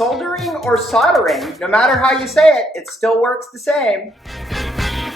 Soldering or soldering, no matter how you say it, it still works the same.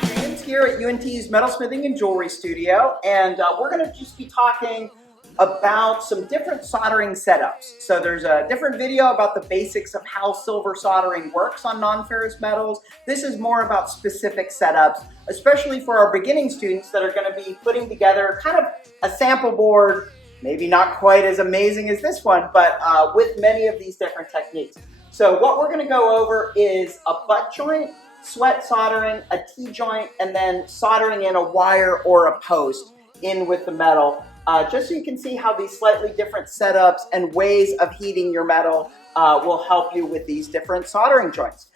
James here at UNT's Metalsmithing and Jewelry Studio, and we're going to just be talking about some different soldering setups. So there's a different video about the basics of how silver soldering works on non-ferrous metals. This is more about specific setups, especially for our beginning students that are going to be putting together kind of a sample board, maybe not quite as amazing as this one, but with many of these different techniques. So what we're going to go over is a butt joint, sweat soldering, a T-joint, and then soldering in a wire or a post in with the metal. Just so you can see how these slightly different setups and ways of heating your metal will help you with these different soldering joints.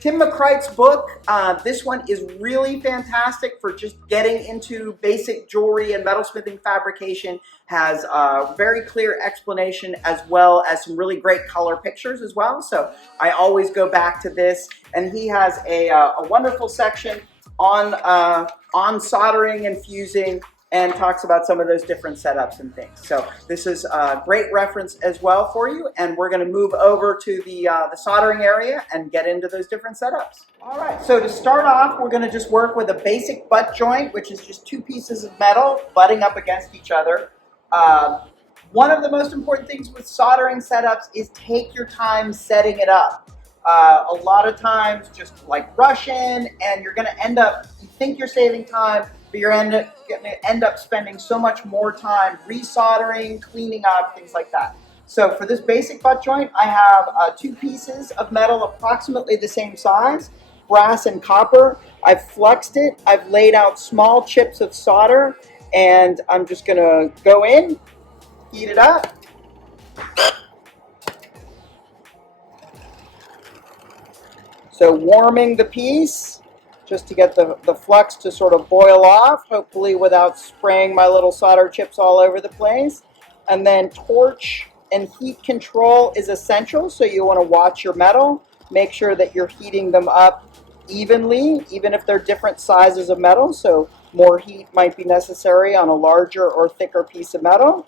Tim McCrite's book, this one is really fantastic for just getting into basic jewelry and metalsmithing fabrication. Has a very clear explanation as well as some really great color pictures as well. So I always go back to this, and he has a wonderful section on soldering and fusing, and talks about some of those different setups and things. So this is a great reference as well for you, and we're going to move over to the soldering area and get into those different setups. All right, so to start off, we're going to just work with a basic butt joint, which is just two pieces of metal butting up against each other. One of the most important things with soldering setups is take your time setting it up. A lot of times just like rush in, and you're going to end up, you think you're saving time, but you're going to end up spending so much more time resoldering, cleaning up, things like that. So for this basic butt joint, I have two pieces of metal approximately the same size, brass and copper. I've fluxed it, I've laid out small chips of solder, and I'm just going to go in, heat it up. So warming the piece, just to get the flux to sort of boil off, hopefully without spraying my little solder chips all over the place. And then torch and heat control is essential, so you want to watch your metal. Make sure that you're heating them up evenly, even if they're different sizes of metal, so more heat might be necessary on a larger or thicker piece of metal.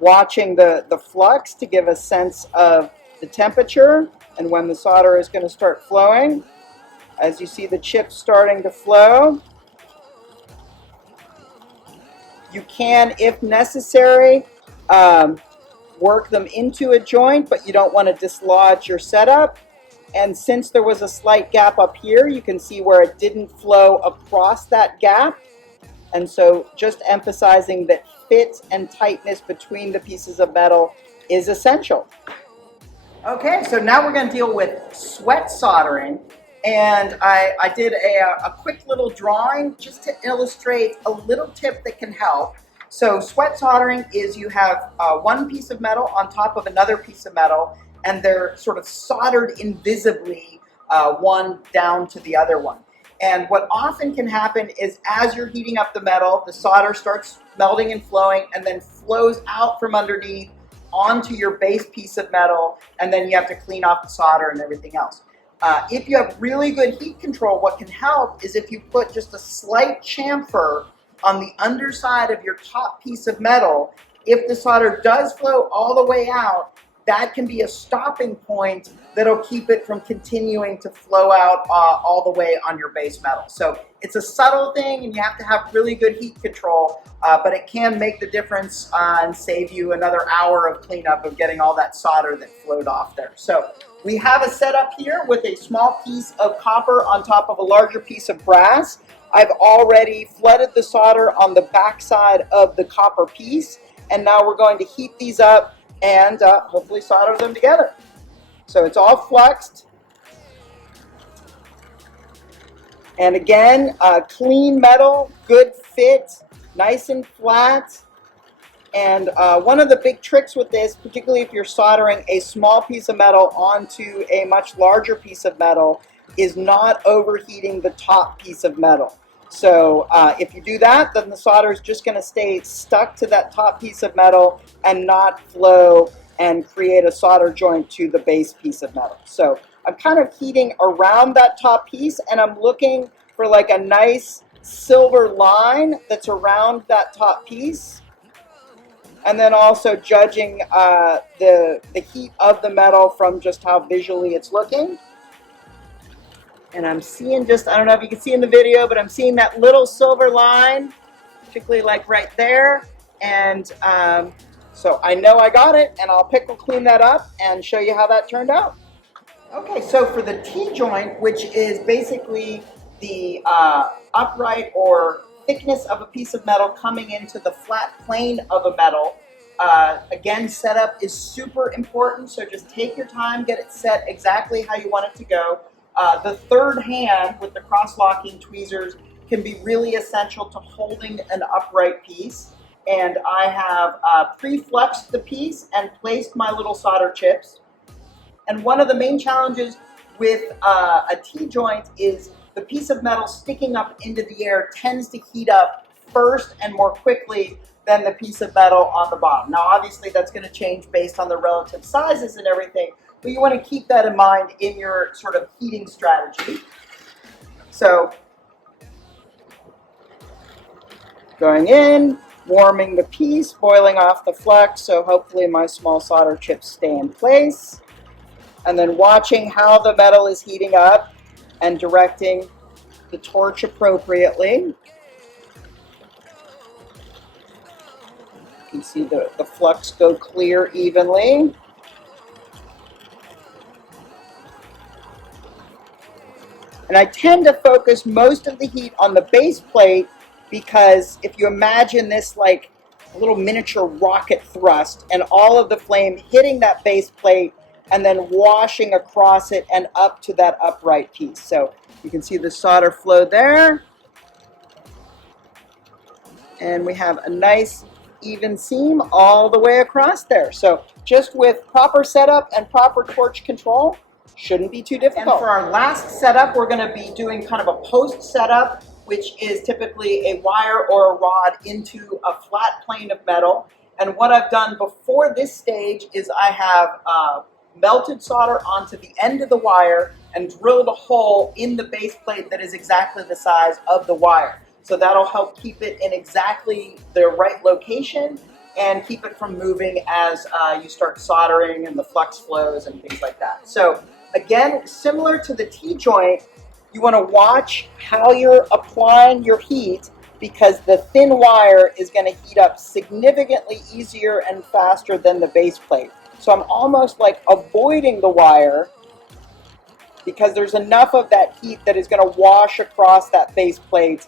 Watching the flux to give a sense of the temperature and when the solder is going to start flowing. As you see the chips starting to flow, you can, if necessary, work them into a joint, but you don't want to dislodge your setup. And since there was a slight gap up here, you can see where it didn't flow across that gap. And so just emphasizing that fit and tightness between the pieces of metal is essential. Okay, so now we're going to deal with sweat soldering. And I did a quick little drawing just to illustrate a little tip that can help. So sweat soldering is you have one piece of metal on top of another piece of metal, and they're sort of soldered invisibly one down to the other one. And what often can happen is as you're heating up the metal, the solder starts melting and flowing and then flows out from underneath onto your base piece of metal, and then you have to clean off the solder and everything else. If you have really good heat control, what can help is if you put just a slight chamfer on the underside of your top piece of metal. If the solder does flow all the way out, that can be a stopping point that'll keep it from continuing to flow out all the way on your base metal. So it's a subtle thing, and you have to have really good heat control, but it can make the difference and save you another hour of cleanup of getting all that solder that flowed off there. So we have a setup here with a small piece of copper on top of a larger piece of brass. I've already flooded the solder on the back side of the copper piece, and now we're going to heat these up and hopefully solder them together. So it's all fluxed. And again, clean metal, good fit, nice and flat. And one of the big tricks with this, particularly if you're soldering a small piece of metal onto a much larger piece of metal, is not overheating the top piece of metal. So if you do that, then the solder is just going to stay stuck to that top piece of metal and not flow and create a solder joint to the base piece of metal. So I'm kind of heating around that top piece, and I'm looking for like a nice silver line that's around that top piece. and then also judging the heat of the metal from just how visually it's looking. And I'm seeing just, I don't know if you can see in the video, but I'm seeing that little silver line, particularly like right there. And so I know I got it, and I'll pickle clean that up and show you how that turned out. Okay, so for the T-joint, which is basically the upright or thickness of a piece of metal coming into the flat plane of a metal, again, setup is super important, so just take your time, get it set exactly how you want it to go. The third hand with the cross-locking tweezers can be really essential to holding an upright piece. And I have pre-flexed the piece and placed my little solder chips. And one of the main challenges with a T-joint is the piece of metal sticking up into the air tends to heat up first and more quickly than the piece of metal on the bottom. Now, obviously, that's going to change based on the relative sizes and everything, but you want to keep that in mind in your sort of heating strategy. So, going in, warming the piece, boiling off the flux, so hopefully my small solder chips stay in place. And then watching how the metal is heating up and directing the torch appropriately. You can see the flux go clear evenly. And I tend to focus most of the heat on the base plate because if you imagine this like a little miniature rocket thrust and all of the flame hitting that base plate and then washing across it and up to that upright piece. So you can see the solder flow there. And we have a nice even seam all the way across there. So just with proper setup and proper torch control, shouldn't be too difficult. And for our last setup, we're going to be doing kind of a post setup, which is typically a wire or a rod into a flat plane of metal. And what I've done before this stage is I have melted solder onto the end of the wire and drilled a hole in the base plate that is exactly the size of the wire. So that'll help keep it in exactly the right location and keep it from moving as you start soldering and the flux flows and things like that. So again, similar to the T-joint, you want to watch how you're applying your heat because the thin wire is going to heat up significantly easier and faster than the base plate. So I'm almost like avoiding the wire because there's enough of that heat that is going to wash across that base plate.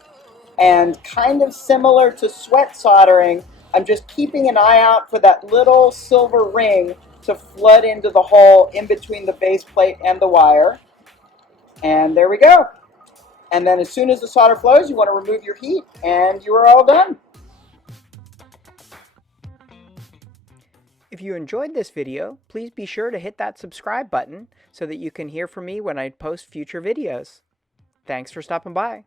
And kind of similar to sweat soldering, I'm just keeping an eye out for that little silver ring to flood into the hole in between the base plate and the wire. And there we go. And then as soon as the solder flows, you want to remove your heat and you are all done. If you enjoyed this video, please be sure to hit that subscribe button so that you can hear from me when I post future videos. Thanks for stopping by.